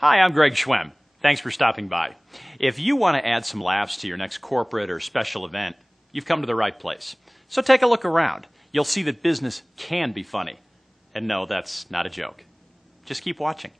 Hi, I'm Greg Schwem. Thanks for stopping by. If you want to add some laughs to your next corporate or special event, you've come to the right place. So take a look around. You'll see that business can be funny. And no, that's not a joke. Just keep watching.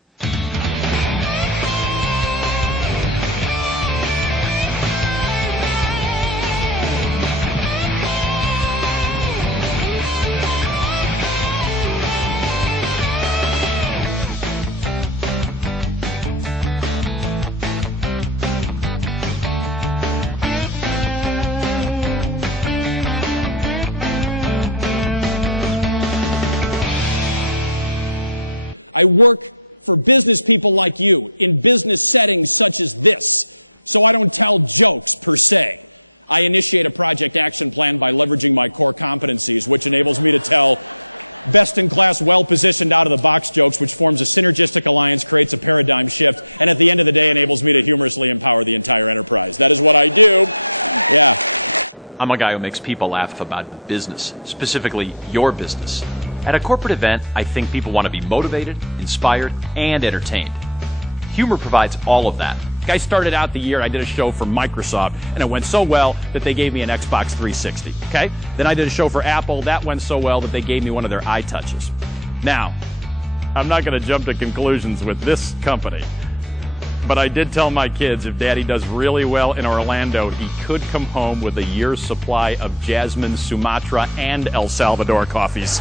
For business people like you, in business settings such as this, so I don't tell jokes per se. I initiate a project action plan by leveraging my core competencies, which enables me to tell best-in-class, well-positioned out-of-the-box jokes, which forms a synergistic alliance, creates a paradigm shift, and at the end of the day enables me to humorously empower the entire enterprise. That is what I do. Yeah. I'm a guy who makes people laugh about business, specifically your business. At a corporate event, I think people want to be motivated, inspired, and entertained. Humor provides all of that. I started out the year, I did a show for Microsoft, and it went so well that they gave me an Xbox 360, okay? Then I did a show for Apple, that went so well that they gave me one of their iTouches. Now, I'm not going to jump to conclusions with this company, but I did tell my kids if Daddy does really well in Orlando, he could come home with a year's supply of Jasmine, Sumatra, and El Salvador coffees.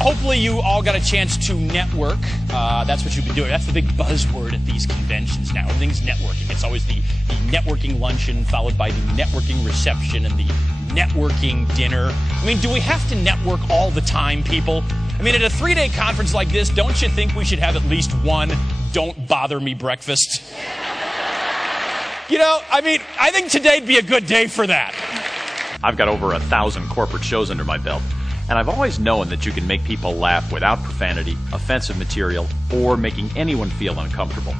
Hopefully you all got a chance to network. That's what you've been doing. That's the big buzzword at these conventions now. Everything's networking. It's always the networking luncheon followed by the networking reception and the networking dinner. I mean, do we have to network all the time, people? I mean, at a 3-day conference like this, don't you think we should have at least one don't bother me breakfast? You know, I mean, I think today'd be a good day for that. I've got over 1,000 corporate shows under my belt. And I've always known that you can make people laugh without profanity, offensive material, or making anyone feel uncomfortable.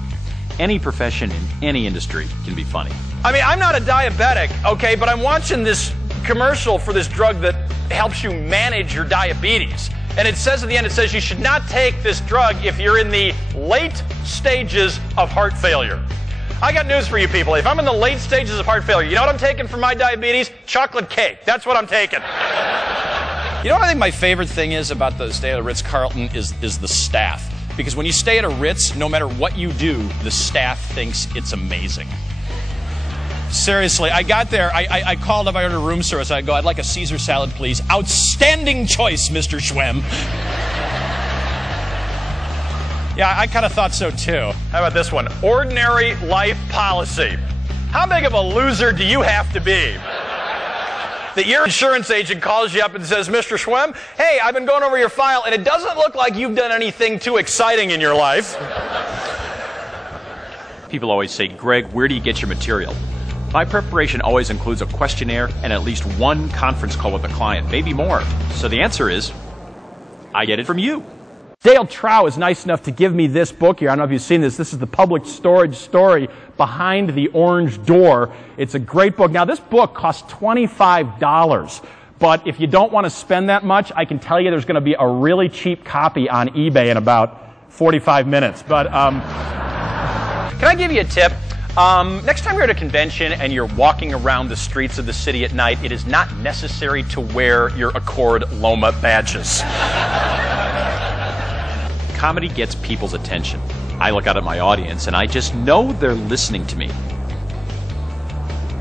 Any profession in any industry can be funny. I mean, I'm not a diabetic, okay, but I'm watching this commercial for this drug that helps you manage your diabetes. And it says at the end, it says you should not take this drug if you're in the late stages of heart failure. I got news for you people. If I'm in the late stages of heart failure, you know what I'm taking for my diabetes? Chocolate cake. That's what I'm taking. You know what I think my favorite thing is about the stay at a Ritz-Carlton is the staff. Because when you stay at a Ritz, no matter what you do, the staff thinks it's amazing. Seriously, I got there, I called up, I ordered room service, I go, I'd like a Caesar salad, please. Outstanding choice, Mr. Schwem. Yeah, I kind of thought so too. How about this one? Ordinary life policy. How big of a loser do you have to be? That your insurance agent calls you up and says, Mr. Schwem, hey, I've been going over your file, and it doesn't look like you've done anything too exciting in your life. People always say, Greg, where do you get your material? My preparation always includes a questionnaire and at least one conference call with a client, maybe more. So the answer is, I get it from you. Dale Trow is nice enough to give me this book here. I don't know if you've seen this. This is the Public Storage Story Behind the Orange Door. It's a great book. Now, this book costs $25, but if you don't want to spend that much, I can tell you there's going to be a really cheap copy on eBay in about 45 minutes. But can I give you a tip? Next time you're at a convention and you're walking around the streets of the city at night, it is not necessary to wear your Accord Loma badges. Comedy gets people's attention. I look out at my audience and I just know they're listening to me.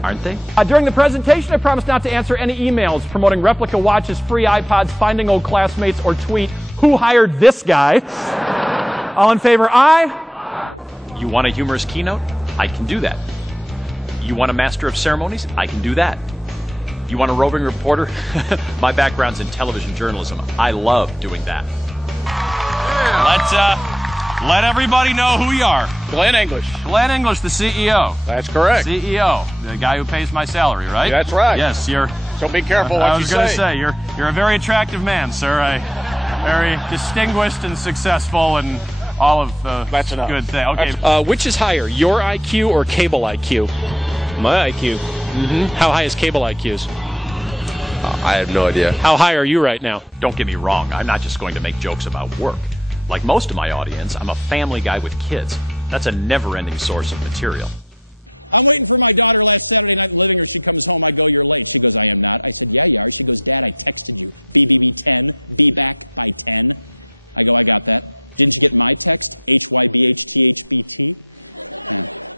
Aren't they? During the presentation, I promised not to answer any emails promoting replica watches, free iPods, finding old classmates, or tweet, who hired this guy? All in favor, aye? You want a humorous keynote? I can do that. You want a master of ceremonies? I can do that. You want a roving reporter? My background's in television journalism. I love doing that. Let everybody know who you are. Glenn English. Glenn English, the CEO. That's correct. CEO, the guy who pays my salary, right? That's right. Yes, you're. So be careful what you say. I was going to say, you're a very attractive man, sir. Very distinguished and successful and all of That's enough. Good thing. Okay. Which is higher, your IQ or cable IQ? My IQ. Mm-hmm. How high is cable IQ's? I have no idea. How high are you right now? Don't get me wrong, I'm not just going to make jokes about work. Like most of my audience, I'm a family guy with kids. That's a never-ending source of material. I'm waiting for my daughter last Sunday night later. She comes home. I go, "You're late." She goes, "I am not." I said, "Yeah. She goes, "Dad, I texted you. 2:10, 2:10. I go, "I got that." Didn't get my text. HYDH222.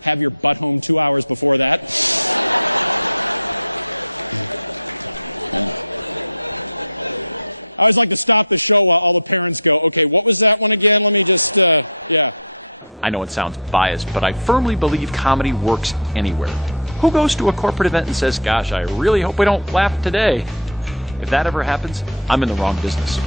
Have your cell phone 2 hours before that. I always like to stop the show while all the parents go, "Okay, what was that one again?" Let me just say, yeah. I know it sounds biased, but I firmly believe comedy works anywhere. Who goes to a corporate event and says, "Gosh, I really hope we don't laugh today"? If that ever happens, I'm in the wrong business.